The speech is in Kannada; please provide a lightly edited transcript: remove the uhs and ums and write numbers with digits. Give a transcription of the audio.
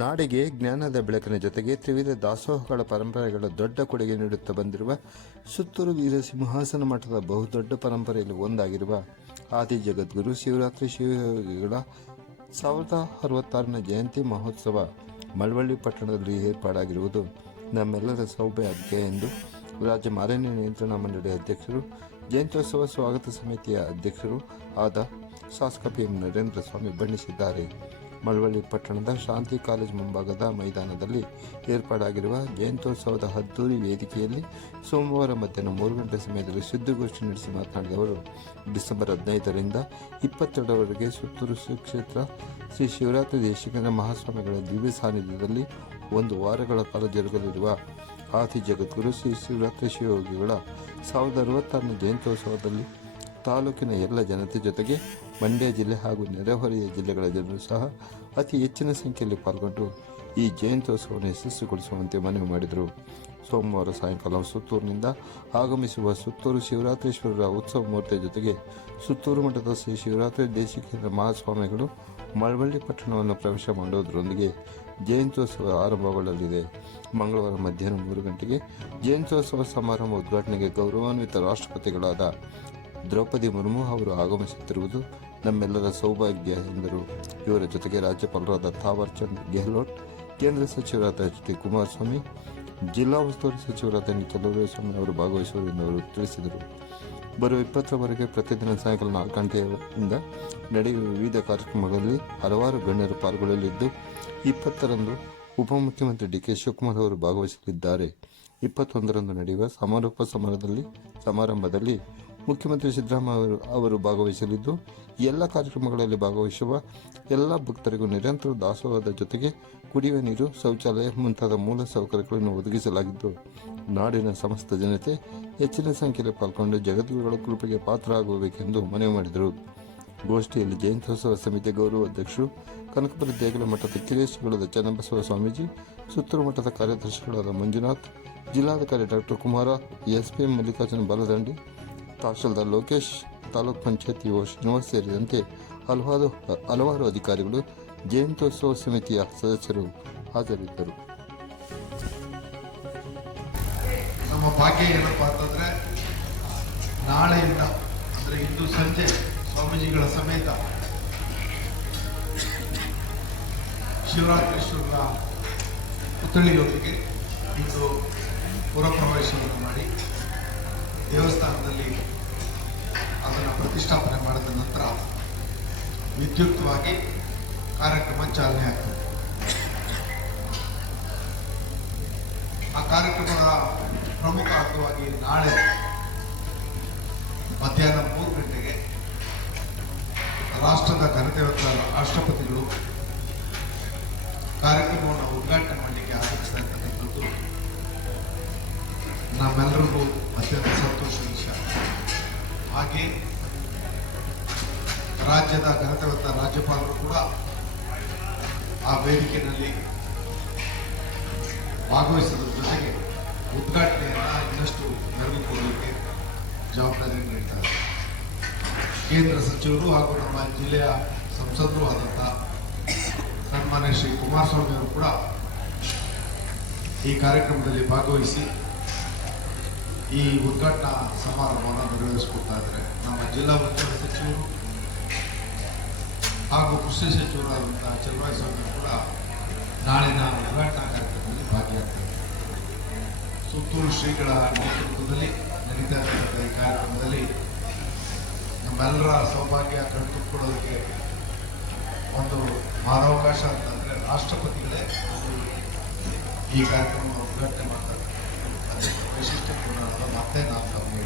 ನಾಡಿಗೆ ಜ್ಞಾನದ ಬೆಳಕಿನ ಜೊತೆಗೆ ತ್ರಿವಿಧ ದಾಸೋಹಗಳ ಪರಂಪರೆಗಳ ದೊಡ್ಡ ಕೊಡುಗೆ ನೀಡುತ್ತಾ ಬಂದಿರುವ ಸುತ್ತೂರು ವೀರ ಸಿಂಹಾಸನ ಮಠದ ಬಹುದೊಡ್ಡ ಪರಂಪರೆಯಲ್ಲಿ ಒಂದಾಗಿರುವ ಆದಿ ಜಗದ್ಗುರು ಶಿವರಾತ್ರಿ ಶಿವಯೋಗಿಗಳ 1066ನೇ ಜಯಂತಿ ಮಹೋತ್ಸವ ಮಳವಳ್ಳಿ ಪಟ್ಟಣದಲ್ಲಿ ಏರ್ಪಾಡಾಗಿರುವುದು ನಮ್ಮೆಲ್ಲರ ಸೌಭಾಗ್ಯ ಎಂದು ರಾಜ್ಯ ಮಾಲಿನ್ಯ ನಿಯಂತ್ರಣ ಮಂಡಳಿ ಅಧ್ಯಕ್ಷರು, ಜಯಂತ್ಯೋತ್ಸವ ಸ್ವಾಗತ ಸಮಿತಿಯ ಅಧ್ಯಕ್ಷರು ಆದ ಶಾಸಕ ಪಿ.ಎಂ. ನರೇಂದ್ರ ಸ್ವಾಮಿ ಬಣ್ಣಿಸಿದ್ದಾರೆ. ಮಳವಳ್ಳಿ ಪಟ್ಟಣದ ಶಾಂತಿ ಕಾಲೇಜು ಮುಂಭಾಗದ ಮೈದಾನದಲ್ಲಿ ಏರ್ಪಾಡಾಗಿರುವ ಜಯಂತ್ಯೋತ್ಸವದ ಅದ್ದೂರಿ ವೇದಿಕೆಯಲ್ಲಿ ಸೋಮವಾರ ಮಧ್ಯಾಹ್ನ 3 ಗಂಟೆ ಸಮಯದಲ್ಲಿ ಸುದ್ದಿಗೋಷ್ಠಿ ನಡೆಸಿ ಮಾತನಾಡಿದ ಅವರು, ಡಿಸೆಂಬರ್ 15ರಿಂದ 22ರವರೆಗೆ ಸುತ್ತೂರು ಕ್ಷೇತ್ರ ಶ್ರೀ ಶಿವರಾತ್ರಿ ದೇಶಿಕೇಂದ್ರ ಮಹಾಸ್ವಾಮಿಗಳ ದಿವ್ಯ ಸಾನ್ನಿಧ್ಯದಲ್ಲಿ 1 ವಾರಗಳ ಕಾಲ ಜರುಗಲಿರುವ ಆದಿ ಜಗದ್ಗುರು ಶ್ರೀ ಶಿವರಾತ್ರಿ ಶಿವಯೋಗಿಗಳ 1066ನೇ ಜಯಂತ್ಯೋತ್ಸವದಲ್ಲಿ ತಾಲೂಕಿನ ಎಲ್ಲ ಜನತೆ ಜೊತೆಗೆ ಮಂಡ್ಯ ಜಿಲ್ಲೆ ಹಾಗೂ ನೆರೆಹೊರೆಯ ಜಿಲ್ಲೆಗಳ ಜನರು ಸಹ ಅತಿ ಹೆಚ್ಚಿನ ಸಂಖ್ಯೆಯಲ್ಲಿ ಪಾಲ್ಗೊಂಡು ಈ ಜಯಂತ್ಯೋತ್ಸವವನ್ನು ಯಶಸ್ವಿಗೊಳಿಸುವಂತೆ ಮನವಿ ಮಾಡಿದರು. ಸೋಮವಾರ ಸಾಯಂಕಾಲ ಸುತ್ತೂರಿನಿಂದ ಆಗಮಿಸುವ ಸುತ್ತೂರು ಶಿವರಾತ್ರೀಶ್ವರರ ಉತ್ಸವ ಮೂರ್ತಿಯ ಜೊತೆಗೆ ಸುತ್ತೂರು ಮಠದ ಶ್ರೀ ಶಿವರಾತ್ರಿ ದೇಶಿಕೇಂದ್ರ ಮಹಾಸ್ವಾಮಿಗಳು ಮಳವಳ್ಳಿ ಪಟ್ಟಣವನ್ನು ಪ್ರವೇಶ ಮಾಡುವುದರೊಂದಿಗೆ ಜಯಂತ್ಯೋತ್ಸವ ಆರಂಭಗೊಳ್ಳಲಿದೆ. ಮಂಗಳವಾರ ಮಧ್ಯಾಹ್ನ 3 ಗಂಟೆಗೆ ಜಯಂತ್ಯೋತ್ಸವ ಸಮಾರಂಭ ಉದ್ಘಾಟನೆಗೆ ಗೌರವಾನ್ವಿತ ರಾಷ್ಟ್ರಪತಿಗಳಾದ ದ್ರೌಪದಿ ಮುರ್ಮು ಅವರು ಆಗಮಿಸುತ್ತಿರುವುದು ನಮ್ಮೆಲ್ಲರ ಸೌಭಾಗ್ಯ ಎಂದರು. ಇವರ ಜೊತೆಗೆ ರಾಜ್ಯಪಾಲರಾದ ಥಾವರ್ ಚಂದ್ ಗೆಹ್ಲೋಟ್, ಕೇಂದ್ರ ಸಚಿವರಾದ ಎಚ್ ಡಿ ಕುಮಾರಸ್ವಾಮಿ, ಜಿಲ್ಲಾ ಉಸ್ತುವಾರಿ ಸಚಿವರಾದ ನಿಖಿಲ್ ಸ್ವಾಮಿ ಅವರು ಭಾಗವಹಿಸುವರು ಎಂದು ಅವರು ತಿಳಿಸಿದರು. ಬರುವ 20ರವರೆಗೆ ಪ್ರತಿದಿನ ಸಾಯಂಕಾಲ 4 ಗಂಟೆಯಿಂದ ನಡೆಯುವ ವಿವಿಧ ಕಾರ್ಯಕ್ರಮಗಳಲ್ಲಿ ಹಲವಾರು ಗಣ್ಯರು ಪಾಲ್ಗೊಳ್ಳಲಿದ್ದು, 20ರಂದು ಉಪಮುಖ್ಯಮಂತ್ರಿ ಡಿ.ಕೆ. ಶಿವಕುಮಾರ್ ಅವರು ಭಾಗವಹಿಸಲಿದ್ದಾರೆ. 21ರಂದು ನಡೆಯುವ ಸಮಾರೋಪ ಸಮಾರಂಭದಲ್ಲಿ ಮುಖ್ಯಮಂತ್ರಿ ಸಿದ್ದರಾಮಯ್ಯ ಅವರು ಭಾಗವಹಿಸಲಿದ್ದು, ಎಲ್ಲ ಕಾರ್ಯಕ್ರಮಗಳಲ್ಲಿ ಭಾಗವಹಿಸುವ ಎಲ್ಲ ಭಕ್ತರಿಗೂ ನಿರಂತರ ದಾಸೋಹದ ಜೊತೆಗೆ ಕುಡಿಯುವ ನೀರು, ಶೌಚಾಲಯ ಮುಂತಾದ ಮೂಲ ಸೌಕರ್ಯಗಳನ್ನು ಒದಗಿಸಲಾಗಿದ್ದು, ನಾಡಿನ ಸಮಸ್ತ ಜನತೆ ಹೆಚ್ಚಿನ ಸಂಖ್ಯೆಯಲ್ಲಿ ಪಾಲ್ಗೊಂಡು ಜಗದ್ಗುರುಗಳ ಕೃಪೆಗೆ ಪಾತ್ರರಾಗಬೇಕೆಂದು ಮನವಿ ಮಾಡಿದರು. ಗೋಷ್ಠಿಯಲ್ಲಿ ಜಯಂತ್ಯೋತ್ಸವ ಸಮಿತಿಯ ಗೌರವ ಅಧ್ಯಕ್ಷರು ಕನಕಪುರ ದೇಗುಲ ಮಠದ ಕಿಲೇಶ್ವರದ ಚನ್ನಬಸವ ಸ್ವಾಮೀಜಿ, ಸುತ್ತೂರು ಮಠದ ಕಾರ್ಯದರ್ಶಿಗಳಾದ ಮಂಜುನಾಥ್, ಜಿಲ್ಲಾಧಿಕಾರಿ ಡಾ. ಕುಮಾರ, ಎಸ್ಪಿಎಂ ಮಲ್ಲಿಕಾರ್ಜುನ ಬಾಲದಂಡಿ, ತಹಶೀಲ್ದಾರ್ ಲೋಕೇಶ್, ತಾಲೂಕ್ ಪಂಚಾಯತ್ ಇಒ ಶ್ರೀನಿವಾಸ್ ಸೇರಿದಂತೆ ಹಲವಾರು ಅಧಿಕಾರಿಗಳು, ಜಯಂತ್ಯೋತ್ಸವ ಸಮಿತಿಯ ಸದಸ್ಯರು ಹಾಜರಿದ್ದರು. ನಮ್ಮ ಭಾಗ್ಯ ಏನಪ್ಪಾ ಅಂತಂದ್ರೆ, ನಾಳೆಯಿಂದ ಅಂದ್ರೆ ಇಂದು ಸಂಜೆ ಸ್ವಾಮೀಜಿಗಳ ಸಮೇತ ಶಿವರಾತ್ರೀಶ್ವರರ ಪುತ್ಥಳಿಯೊಂದಿಗೆ ಇಂದು ಪುರಪ್ರವೇಶವನ್ನು ಮಾಡಿ ದೇವಸ್ಥಾನದಲ್ಲಿ ಅದನ್ನು ಪ್ರತಿಷ್ಠಾಪನೆ ಮಾಡಿದ ನಂತರ ವಿದ್ಯುಕ್ತವಾಗಿ ಕಾರ್ಯಕ್ರಮ ಚಾಲನೆ ಆಗ್ತದೆ. ಆ ಕಾರ್ಯಕ್ರಮದ ಪ್ರಮುಖ ಅಂಗವಾಗಿ ನಾಳೆ ಮಧ್ಯಾಹ್ನ 3 ಗಂಟೆಗೆ ರಾಷ್ಟ್ರದ ಘನತೆಯುತ ರಾಷ್ಟ್ರಪತಿಗಳು ಕಾರ್ಯಕ್ರಮವನ್ನು ಉದ್ಘಾಟನೆ ಮಾಡಲಿಕ್ಕೆ ಆಗಮಿಸ್ತಾ ಇರ್ತಕ್ಕಂಥದ್ದು ನಮ್ಮೆಲ್ಲರಿಗೂ ಅತ್ಯಂತ ಸಂತೋಷದ ವಿಷಯ. ಹಾಗೆ ರಾಜ್ಯದ ಘನತೆಯುತ ರಾಜ್ಯಪಾಲರು ಕೂಡ ಆ ವೇದಿಕೆಯಲ್ಲಿ ಭಾಗವಹಿಸೋದ್ರ ಜೊತೆಗೆ ಉದ್ಘಾಟನೆಯನ್ನ ಇನ್ನಷ್ಟು ನೆರವೇರಿಸಲಿಕ್ಕೆ ಜವಾಬ್ದಾರಿ ನೀಡಿದ್ದಾರೆ. ಕೇಂದ್ರ ಸಚಿವರು ಹಾಗೂ ನಮ್ಮ ಜಿಲ್ಲೆಯ ಸಂಸದರು ಆದಂಥ ಸನ್ಮಾನ್ಯ ಶ್ರೀ ಕುಮಾರಸ್ವಾಮಿ ಅವರು ಕೂಡ ಈ ಕಾರ್ಯಕ್ರಮದಲ್ಲಿ ಭಾಗವಹಿಸಿ ಈ ಉದ್ಘಾಟನಾ ಸಮಾರಂಭವನ್ನು ನಿರ್ವಹಿಸಿಕೊಡ್ತಾ ಇದ್ದಾರೆ. ನಮ್ಮ ಜಿಲ್ಲಾ ಉಸ್ತುವಾರಿ ಸಚಿವರು ಹಾಗೂ ಕೃಷಿ ಸಚಿವರಾದಂತಹ ಚಲುವರಾಯಸ್ವಾಮಿ ಕೂಡ ನಾಳಿನ ಉದ್ಘಾಟನಾ ಕಾರ್ಯಕ್ರಮದಲ್ಲಿ ಭಾಗಿಯಾಗ್ತಾರೆ. ಸುತ್ತೂರು ಶ್ರೀಗಳ ನೇತೃತ್ವದಲ್ಲಿ ನಡೀತಾ ಇರತಕ್ಕಂಥ ಈ ಕಾರ್ಯಕ್ರಮದಲ್ಲಿ ನಮ್ಮೆಲ್ಲರ ಸೌಭಾಗ್ಯ ಕಣ್ತುಕೊಳ್ಳೋದಕ್ಕೆ ಒಂದು ಮಾನವಕಾಶ ಅಂತಂದರೆ ರಾಷ್ಟ್ರಪತಿಗಳೇ ಈ ಕಾರ್ಯಕ್ರಮ ಉದ್ಘಾಟನೆ ಮಾಡ್ತಾರೆ. ಅದಕ್ಕೆ ವೈಶಿಷ್ಟ್ಯಪೂರ್ಣ ಮತ್ತೆ ನಾನು ತಮಗೆ